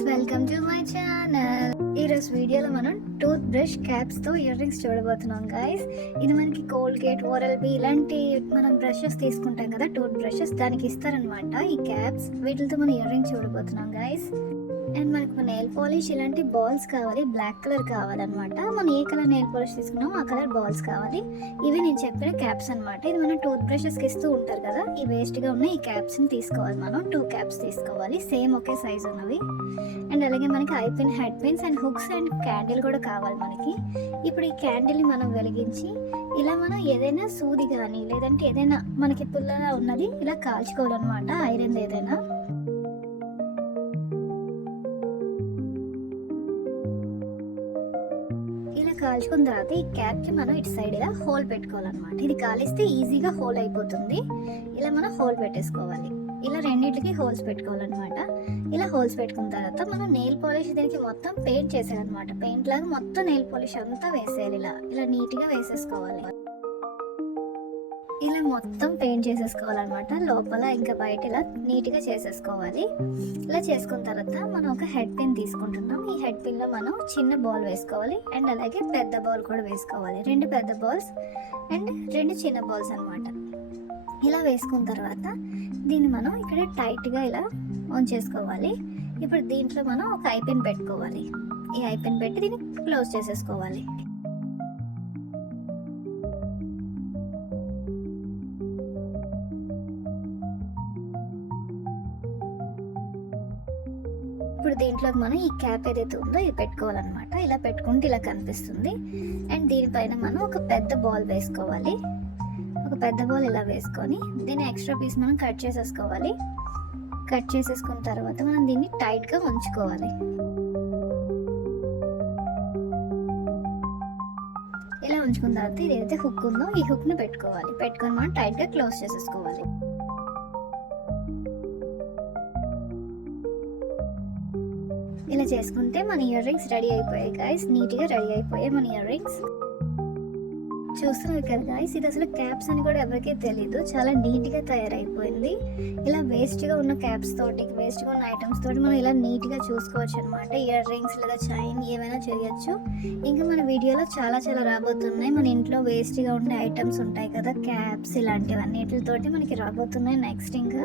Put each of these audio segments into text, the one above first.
guys, welcome to my channel. ఈ రోజు వీడియోలో మనం టూత్ బ్రష్ క్యాప్స్ తో ఇయర్ రింగ్స్ చూడబోతున్నాం గైస్. ఇది మనకి కోల్గేట్, ఓరల్ బి ఇలాంటి మనం బ్రషెస్ తీసుకుంటాం కదా, టూత్ బ్రషెస్, దానికి ఇస్తారనమాట ఈ క్యాప్స్. వీటితో మనం ఇయర్ రింగ్స్ చూడబోతున్నాం గైస్. అండ్ మనకు నెయిల్ పాలిష్ ఇలాంటి బాల్స్ కావాలి, బ్లాక్ కలర్ కావాలన్నమాట. మనం ఏ కలర్ నెయిల్ పాలిష్ తీసుకున్నామో ఆ కలర్ బాల్స్ కావాలి. ఇవి నేను చెప్పిన క్యాప్స్ అనమాట. ఇది మనం టూత్ బ్రషెస్కి ఇస్తూ ఉంటారు కదా, ఈ వేస్ట్గా ఉన్న ఈ క్యాప్స్ని తీసుకోవాలి. మనం 2 క్యాప్స్ తీసుకోవాలి, సేమ్ ఒకే సైజ్ ఉన్నవి. అండ్ అలాగే మనకి I pin, head pins and hooks and candle కూడా కావాలి మనకి. ఇప్పుడు ఈ క్యాండిల్ని మనం వెలిగించి ఇలా మనం ఏదైనా సూది కానీ లేదంటే ఏదైనా మనకి పుల్లగా ఉన్నది ఇలా కాల్చుకోవాలన్నమాట, ఐరన్ ఏదైనా. కాల్చుకున్న తర్వాత ఈ క్యాప్కి మనం ఇటు సైడ్ ఇలా హోల్ పెట్టుకోవాలన్నమాట. ఇది కాలిస్తే ఈజీగా హోల్ అయిపోతుంది. ఇలా మనం హోల్ పెట్టేసుకోవాలి. ఇలా రెండింటికి హోల్స్ పెట్టుకోవాలన్నమాట. ఇలా హోల్స్ పెట్టుకున్న తర్వాత మనం నెయిల్ పాలిష్ దీనికి మొత్తం పెయింట్ చేసేయాలన్నమాట. పెయింట్ లాగా మొత్తం నెయిల్ పాలిష్ అంతా వేసేయాలి. ఇలా నీట్గా వేసేసుకోవాలి. ఇలా మొత్తం పెయింట్ చేసేసుకోవాలన్నమాట, లోపల ఇంకా బయట ఇలా నీట్గా చేసేసుకోవాలి. ఇలా చేసుకున్న తర్వాత మనం ఒక హెడ్ పిన్ తీసుకుంటున్నాం. ఈ హెడ్ పిన్లో మనం చిన్న బాల్ వేసుకోవాలి అండ్ అలాగే పెద్ద బాల్ కూడా వేసుకోవాలి. 2 పెద్ద బాల్స్ అండ్ 2 చిన్న బాల్స్ అనమాట. ఇలా వేసుకున్న తర్వాత దీన్ని మనం ఇక్కడ టైట్గా ఇలా ఉంచేసుకోవాలి. ఇప్పుడు దీంట్లో మనం ఒక ఐ పిన్ పెట్టుకోవాలి. ఈ ఐ పిన్ పెట్టి దీన్ని క్లోజ్ చేసేసుకోవాలి. ఇప్పుడు దీంట్లోకి మనం ఈ క్యాప్ ఏదైతే ఉందో ఇది పెట్టుకోవాలన్నమాట. ఇలా పెట్టుకుంటే ఇలా కనిపిస్తుంది. అండ్ దీనిపైన మనం ఒక పెద్ద బాల్ వేసుకోవాలి. ఒక పెద్ద బాల్ ఇలా వేసుకొని దీన్ని ఎక్స్ట్రా పీస్ మనం కట్ చేసేసుకోవాలి. కట్ చేసేసుకున్న తర్వాత మనం దీన్ని టైట్గా ఉంచుకోవాలి. ఇలా ఉంచుకున్న తర్వాత ఇది ఏదైతే హుక్ ఉందో ఈ హుక్ని పెట్టుకోవాలి. పెట్టుకొని మనం టైట్గా క్లోజ్ చేసేసుకోవాలి. ఇలా చేసుకుంటే మన ఇయర్ రింగ్స్ రెడీ అయిపోయాయి గైస్. నీట్గా రెడీ అయిపోయాయి మన ఇయర్ రింగ్స్. చూస్తున్నారు కదా గైస్, ఇది అసలు క్యాప్స్ అని కూడా ఎవరికీ తెలీదు. చాలా నీట్గా తయారైపోయింది. ఇలా వేస్ట్గా ఉన్న క్యాప్స్ తోటి, వేస్ట్గా ఉన్న ఐటమ్స్ తోటి మనం ఇలా నీట్గా చూసుకోవచ్చు అనమాట. ఇయర్ రింగ్స్ లేదా చైన్ ఏమైనా చేయొచ్చు. ఇంకా మన వీడియోలో చాలా రాబోతున్నాయి. మన ఇంట్లో వేస్ట్గా ఉండే ఐటమ్స్ ఉంటాయి కదా, క్యాప్స్ ఇలాంటివన్నిటితోటి మనకి రాబోతున్నాయి. నెక్స్ట్ ఇంకా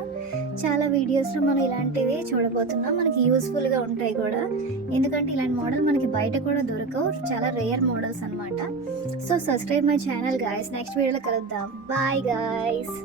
చాలా వీడియోస్లో మనం ఇలాంటివి చూడబోతున్నాం. మనకి యూస్ఫుల్గా ఉంటాయి కూడా, ఎందుకంటే ఇలాంటి మోడల్ మనకి బయట కూడా దొరకవు. చాలా రేర్ మోడల్స్ అనమాట. So subscribe my channel guys. Next వీడియోలో కలుద్దాం. Bye guys.